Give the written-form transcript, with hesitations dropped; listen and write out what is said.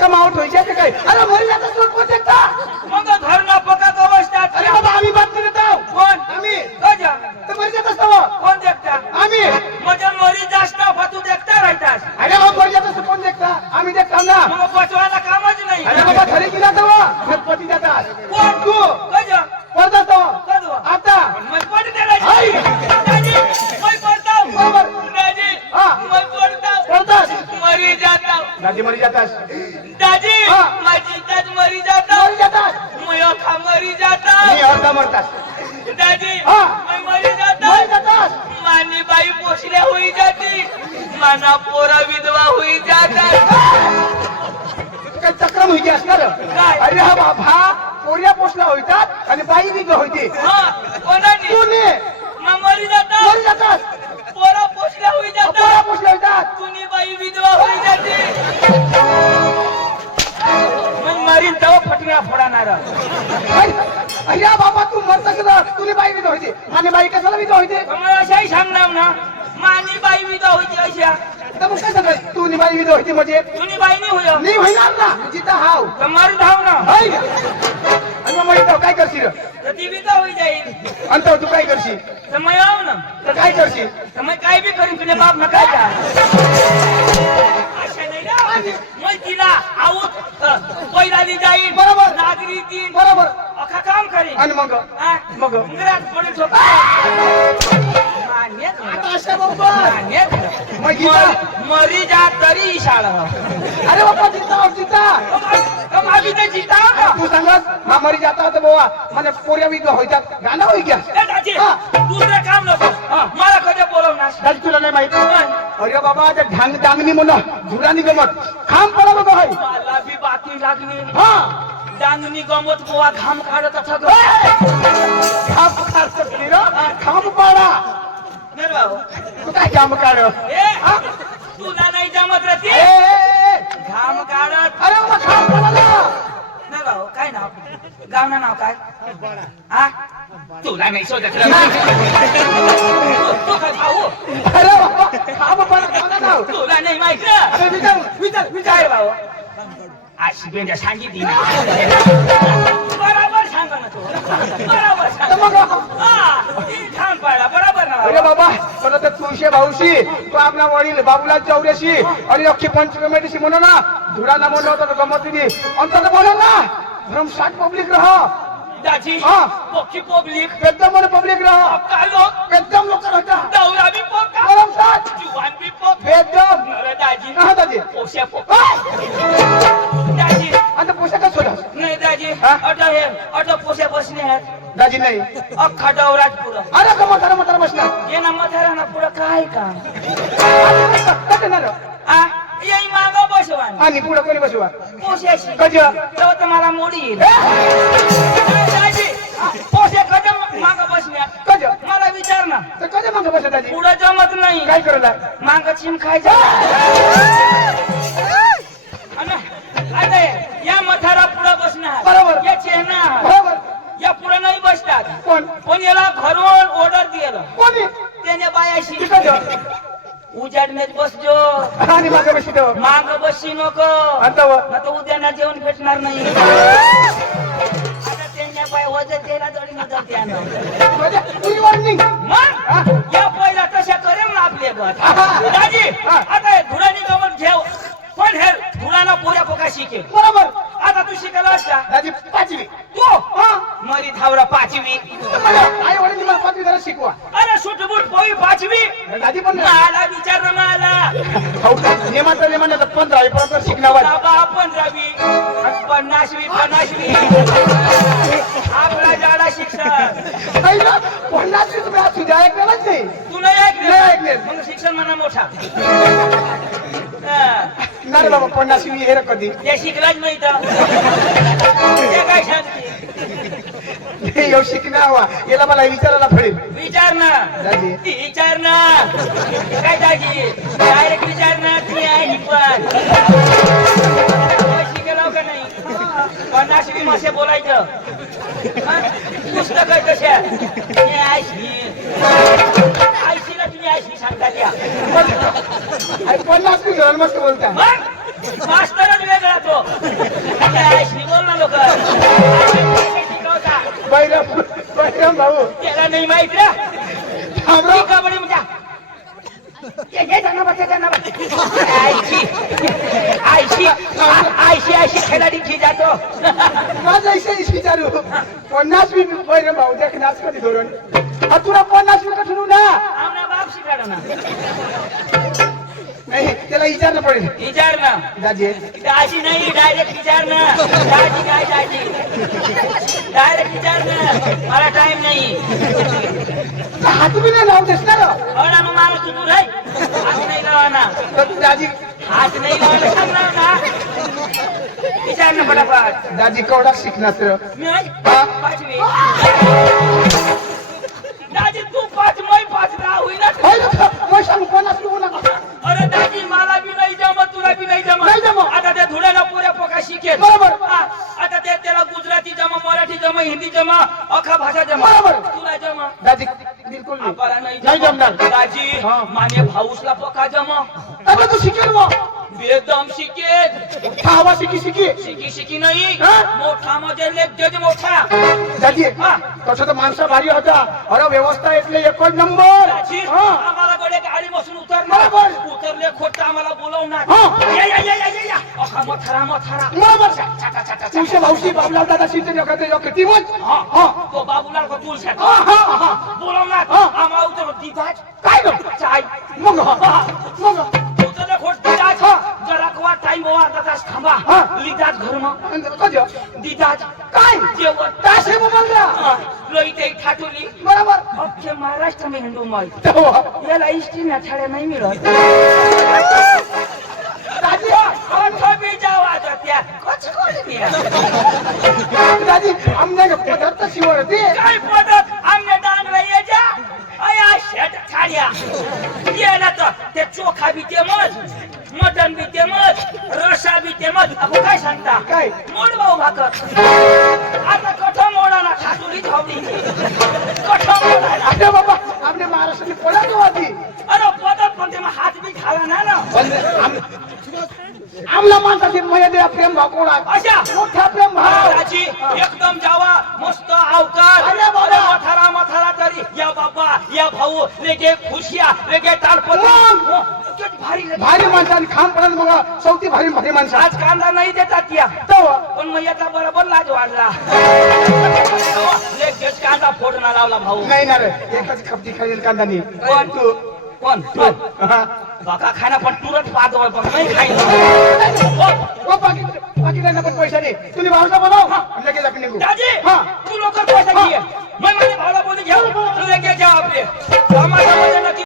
पक्का मावट व्हायचे ते काय अरे मरी जाता सोड कोण देखता मग घर ना पका अवस्था अरे बाबा आम्ही बात करत आहोत कोण आम्ही गजा तर मरी जात असतो कोण देखता आम्ही मजा मरी जास्त तू देखता राहतास अरे बाबा मरी जात असतो कोण देखता आम्ही देखता ना मग बचवायला कामच नाही अरे बाबा घरी गेला तो गणपती जातात कोण तू गजा पडता तो कदवा आता मैं पढ़ दे रहा आई. दादी मैं पढ़ता हूँ बरोबर. दादी हाँ. मैं पढ़ता हूँ पडतास मरी जाता हूँ दादी मरी जातास दादी हाँ. मैं जीतात मरी जाता मरी जातास हूँ मैं अखा मरी जाता मी हूँ अर्धा मरतास दादी हाँ. मैं मरी जाता मरी हूँ जातास मानी बाई पोसल्या हुई जाती माना पोरा विधवा हुई जाता काय चक्रम व्हायची असणार काय? अरे हा बाबा पोरिया पोचला होतात आणि बाई बी होती हाँ कोणानी तूने मैं मरी जाता मरी हूँ जातास पोरा पोसल्या हुई जाता पोरा पोचला होतात तुनी बाई विधवा हुई जाती मग मारीन तेव्हा फटण्या फोडणार अरे हा बाबा तू मरता कसा तुने बाई बी होती आणि बाई कशाला बी होती मला अशाही सांगणार ना मानी बाई विधवा होती अशा तर मग काय सांगत तू बाई बी होती म्हणजे तुनी बाई नाही होय नाही होणार ना जिथं हाव तर मारून धाव ना हाय आणि मग म्हणतो काय करशील तर ती विधवा होई जाईल आणि तो तू काय करशील तर मग येऊ ना तर काय करशील तर मग काय बी करीन तुझ्या बाप ना काय का अशा नाही ना मग तिला आऊत पैलाली जाईल बरोबर. नागरी तीन बरोबर अखा काम करीन आणि मग हा? मग? घरात पडेल झोप मान्य आता अशा बरोबर मग गीता मरी जा तरी शाळा अरे बाबा जिता माझी ते जीता का तू सांगत हा मरी जाता होता बाबा म्हणजे पोऱ्या बी होतात गाणं होई क्या ए दाजी हा. दुसरं काम नको हा. मला कधी बोलवणार दादी तुला नाही माहिती नाही. अरे बाबा त्या ढांग डांगणी म्हणून धुरानी गमत खांब पडा बघा हाय मला बी बातमी लागली हा डांगणी गमत बुवा घाम काढत असा ग खांब काढत खांब पाडा नाही भाऊ. तू काय खांब काढ ए तुला नाही जमत रे ते घाम काढत अरे बाबा खांब पडा ना नाही भाऊ काय नाव गावना नाव काय हा तुला नाही शोधत रे. तू काय भाऊ अरे बाबा खांब पडा ना तुला नाही माहित रे. अरे विचार विचार काय विचार भाऊ अशी बेंड्या सांगितली ना बरोबर सांगा ना तू बरोबर तर सांग मग हा ती घाम पाडला बरोबर ना अरे बाबा परत तुळशी भाऊशी तो आपला वडील बाबूला चौऱ्याशी आणि अख्खी पंचकमेटीशी म्हणू ना धुरा ना म्हणलं होतं गमतीने अंतर म्हणून ना भ्रमसाट पब्लिक रह दाजी हा. पक्की पब्लिक एकदम मन पब्लिक रह काय लोक एकदम लोक राहतात दौरा बी पोका भ्रमसाट जुवान बी पोक एकदम अरे दाजी कहा दादी पोशा पोक दाजी आता पोशाखच होता नाही दाजी हा? अटो हे अटो पोशा बसणे आहेत दाजी नाही अख्खा डवराज पुरं अरे का म्हातारा बसणार ये ना मथारा पुढं काय काम येणार आ येई मागं बसवान आणि पुढे कोणी बसवा पोशाशी कज तेव्हा तर मला मोडी येईल दाजी पोशे कधी मागं बसण्यात कज मला विचार ना तर कज मग बसत दाजी पुढं जमत नाही काय करला मागं चिम खायचं आता या मथारा पुढं बसणार बरोबर. या चेहना बरोबर या पुढे नाही बसतात कोण पण याला घरून ऑर्डर दिलं कोणी त्याने बायाशी कज उजाडण्यात बसजो आणि मागे बसत माग बसशी नको आता ना तर उद्या जेवण भेटणार नाही आता त्यांच्या पाय वजन द्यायला जोडी नजर त्यानं वॉर्निंग मग या पहिला तशा करेल ना आपले गट दाजी आता हे धुरानी गमत घेऊ पण हे धुराना पोऱ्या पोका शिकेल बरोबर आता तू शिकलास का दाजी पाचवी तू मरी थावरा पाचवी आई वडील मला पाचवी जरा शिकवा अरे सुटबुट पोई पाचवी दादी पण मला विचार ना मला नेमाचं नेमान 15वी पर्यंत शिकणार बाबा 15वी 50वी आपला जाडा शिक्षण पहिला 50वी तुम्ही आज तुझ्या ऐकलेलाच नाही तू नाही नाही ऐकलं. ऐकलं मग शिक्षण म्हणा मोठा नाही रे बाबा 50वी हे रे कधी ते शिकलाच नाही तर ते काय सांगते येऊ शिकणार हवा याला मला विचारायला पडेल विचार ना दादी विचार ना काय दाजी डायरेक्ट विचार ना तुम्ही आहे पण शिकलाव का नाही 50वी मासे बोलायचं पुस्तक आहे कशा आयशीला तुम्ही आयशी सांगता त्या 50वी धोरण मस्त बोलता मग मास्तरच वेगळा तो काय शिकवलं ना लोक शिकवता बैरम भाऊ त्याला नाही माहित रे थांबराव कबड्डी म्हणजे आयशी खेळाडी जातो माझा विचारू 50 मिनिट बैरम भाऊ देख नाच कधी धोरण तुला 50 मिनिट ठेवू ना आमना बाप शिकाडो ना नाही त्याला विचारणं पडेल विचार ना दाजी दाजी नाही डायरेक्ट विचार ना दाजी काय दाजी डायरेक्ट विचार ना मला टाइम नाही हात बी नाही लावून देस ना हो ना मग मला तू दूर आहे हात नाही लावा ना दाजी हात नाही लावायला सांगणार ना विचार ना फटाफट दाजी केवढा शिकणार मी पाचवी दाजी तू 5 मै 5 दहा होईना मग सांगू 50 लिहू नका अरे दाजी मला बी नाही जमत तुला बी नाही नाही जमत. आता त्या धुळ्याला पोऱ्या पोका शिकेल बरोबर. आता त्याला गुजराती जमा मराठी जमा हिंदी जमा अख्खा भाषा जमा बरोबर. तुला जमा दाजी बिलकुल आम्हाला नाही जमणार दाजी हा. माने भाऊसला पका जमा आता तू शिकेल मग बेदम शिकेल हवा शिकी शिकी नाही हा? मोठा म्हणजे जज मोठा दाजी हा. तसं तर माणसं भारी होता अरे व्यवस्था इथले एकच नंबर दाजी हा. आम्हाला कडे गाडी बसून उतरणार बरोबर. उतरले खोट आम्हाला बोलवणार हा. या अखा मथारा बरोबर तुमचे मावशी बाबला दादा शिंदे किती मत तो बाबूलाल को तू शे हा. बोलवणार हा. आम्हाला उतर दिदाज काय ग चाय मग उतरले खोट दिदाज जरा कवा टाइम हो अर्धा तास थांबा हा. लिदाज घर मग कधी दिदाज काय जेवण तास आहे मोबाईलला लोई ठाटोली बरोबर अख्खे महाराष्ट्र में हिंदू माई तेव्हा. याला इष्टी ना छाड्या नाही मिळत दाजी बी जावा त्या कच कोणी दाजी आमने पदार्थ शिवते काय पडत आमने डांगला ये जा अया शेट छाड्या ये ना तर ते चोखा बी ते मटन बी ते रसा बी ते आपण काय सांगता काय? मोड भाऊ भाकर आता कठ मोडाला ठाटुली धावली कठ मोडाला आपल्या बाबा आपल्या महाराष्ट्राची पदार्थ होती अरे पदत पण ते हात बी घाला ना आमला माणसाची मर्यादा प्रेम भाव कोण आहे अशा मोठा प्रेम भाव राजी एकदम जावा मस्त अवकाश अरे बाबा. मथारा तरी या बाबा या भाऊ लेके खुशिया लेके टाळपत्री भारी भारी माणसाने खाम पडत बघा चौथी भारी माणसं आज कांदा नाही देतात या तेव्हा पण मग याचा बरोबर लाज वाढला लेकेच कांदा फोडणा लावला भाऊ नाही ना रे एकच खपती खाईल कांदानी कोण तू कोण तू हा. बाका खायला पण तुरंत पाहतो पण नाही खायला ओ बाकी पण पैसा नाही तुम्ही भावना बोलाव लगेच आपण निघू दाजी हा